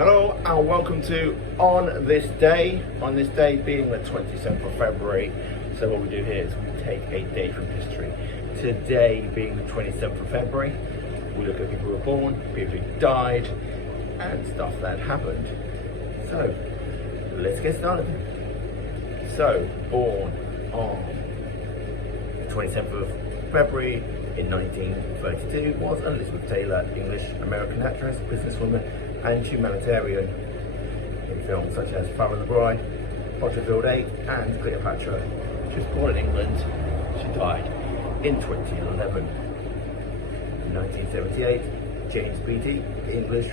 Hello and welcome to On This Day being the 27th of February. So what we do here is we take a day from history. Today being the 27th of February, we look at people who were born, people who died, and stuff that happened. So let's get started. So born on the 27th of February in 1932 was Elizabeth Taylor, English-American actress, businesswoman and humanitarian in films such as Fire and the Bride, Butterfield 8 and Cleopatra. She was born in England, she died in 2011. In 1978, James Beattie, English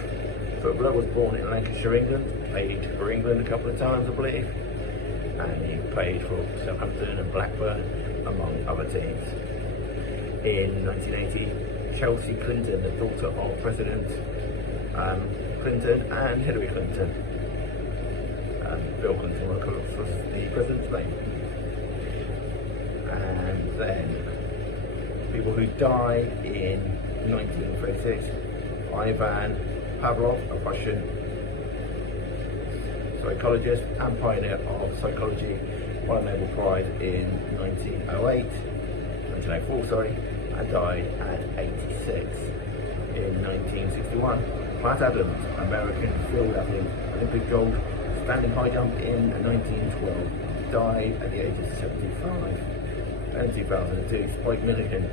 footballer, was born in Lancashire, England, played for England a couple of times I believe, and he played for Southampton and Blackburn among other teams. In 1980, Chelsea Clinton, the daughter of President Clinton and Hillary Clinton. Bill Clinton was the president's name. And then people who died in 1936, Ivan Pavlov, a Russian psychologist and pioneer of psychology, won a Nobel Prize in 1904, and died at 86. In 1961, Matt Adams, American field athlete, Olympic gold, standing high jump in 1912, died at the age of 75. In 2002, Spike Milligan,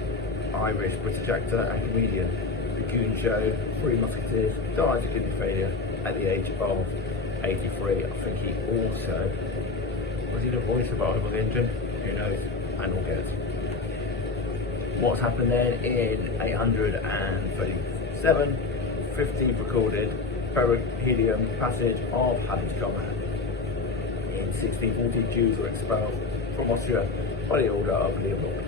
Irish British actor and comedian, The Goon Show, Three Musketeers, died of kidney failure at the age of 83. I think he also, was he the voice of Oliver the Engine? Who knows? And all good. What's happened then in 837, 15th recorded perihelion passage of Halley's Comet. In 1640, Jews were expelled from Austria by the order of Leopold I.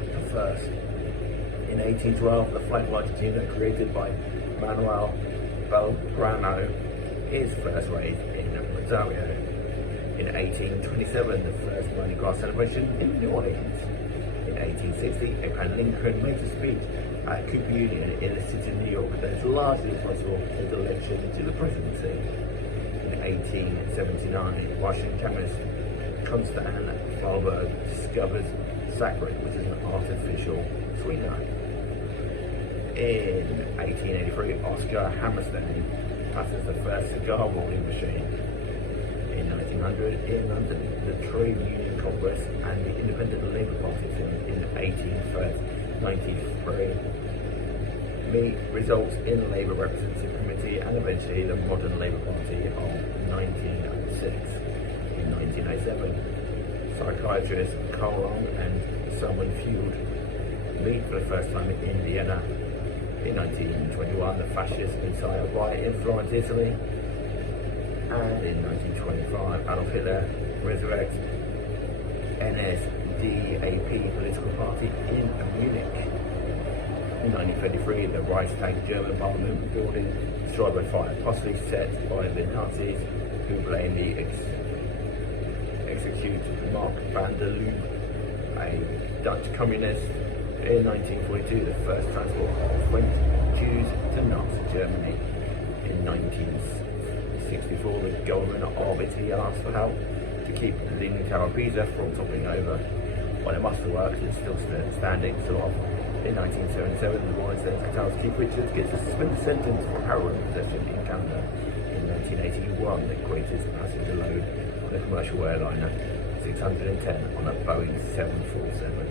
In 1812, the flag of Argentina, created by Manuel Belgrano, is first raised in Rosario. In 1827, the first Mardi Gras celebration in New Orleans. In 1860, Abraham Lincoln made a speech at Cooper Union in the city of New York that is largely responsible for his election to the presidency. In 1879, Russian chemist Konstantin Fallberg discovers saccharin, which is an artificial sweetener. In 1883, Oscar Hammerstein passes the first cigar rolling machine. In 1900, in London, the Trade Union Congress and the Independent Labour Party formed in 1893. Results in the Labour Representative Committee and eventually the modern Labour Party of 1906. In 1907, psychiatrists Carl Long and Salman Field meet for the first time in Vienna. In 1921, the fascists incite a riot in Florence, Italy. And in 1925, Adolf Hitler resurrects NSDAP political party in Munich. In 1933, the Reichstag German parliament building destroyed by fire, possibly set by the Nazis, who blame the execute Mark van der Lubbe, a Dutch communist. In 1942, the first transport of French Jews to Nazi Germany. In 1964, the government of Italy asked for help to keep the Leaning Tower of Pisa from toppling over. While it must have worked, it's still standing. So in 1977, the Warren States Catalyst Keith Richards gets a suspended sentence for heroin possession in Canada. In 1981, the greatest passenger load on a commercial airliner, 610 on a Boeing 747.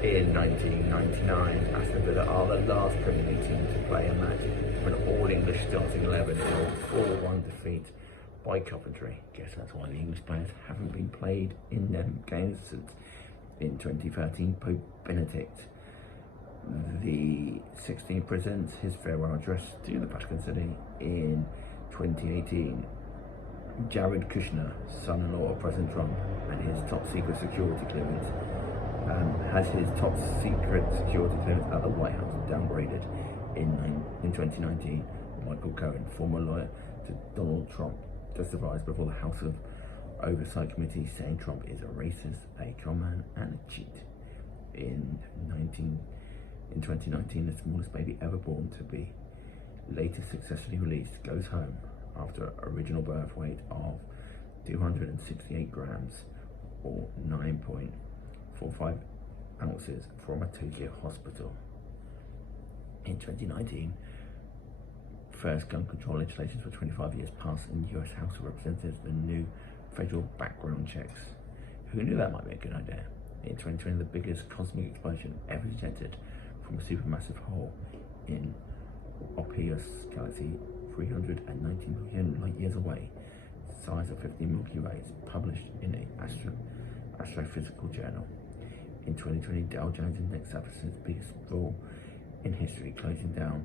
In 1999, Aston Villa are the last Premier League team to play a match with an all-English starting 11 in a 4-1 defeat by Coventry. Guess that's why the English players haven't been played in them games since in 2013. Pope Benedict the 16th presents his farewell address to the Vatican City. In 2018, Jared Kushner, son-in-law of President Trump, and his top-secret security clearance has his top-secret security clearance at the White House downgraded in 2019. Michael Cohen, former lawyer to Donald Trump, testifies before the House of Oversight Committee, saying Trump is a racist, a conman, and a cheat. In 2019, the smallest baby ever born to be later successfully released goes home after original birth weight of 268 grams or 9.45 ounces from a Tokyo hospital. In 2019, first gun control legislation for 25 years passed in the US House of Representatives, the new federal background checks. Who knew that might be a good idea? In 2020, the biggest cosmic explosion ever ejected from a supermassive hole in Ophiuchus galaxy 390 million light years away, size of 15 Milky Ways, published in an astrophysical journal. In 2020, Dow Jones Index suffered its biggest fall in history, closing down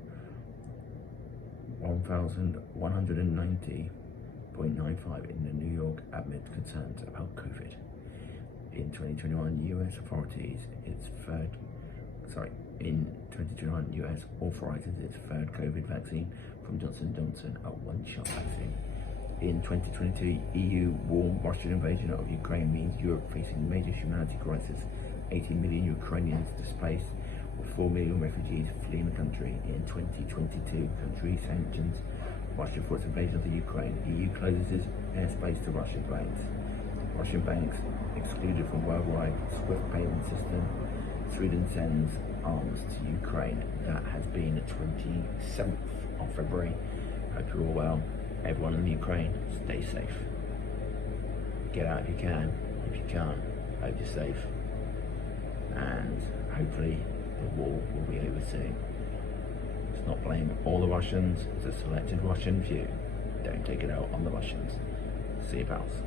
1,190.95 in the New York amid concerns about COVID. In 2021, US authorizes its third COVID vaccine from Johnson & Johnson, a one-shot vaccine. In 2022, EU warned Russian invasion of Ukraine means Europe facing major humanity crisis. 18 million Ukrainians displaced, with 4 million refugees fleeing the country. In 2022, country sanctions Russia for its invasion of the Ukraine. EU closes its airspace to Russian planes. Russian banks excluded from worldwide SWIFT payment system. Sweden sends arms to Ukraine. That has been the 27th of February. Hope you're all well. Everyone in the Ukraine, stay safe. Get out if you can. If you can't, hope you're safe. And hopefully the war will be over soon. Let's not blame all the Russians. It's a selected Russian few. Don't take it out on the Russians. See you, pals.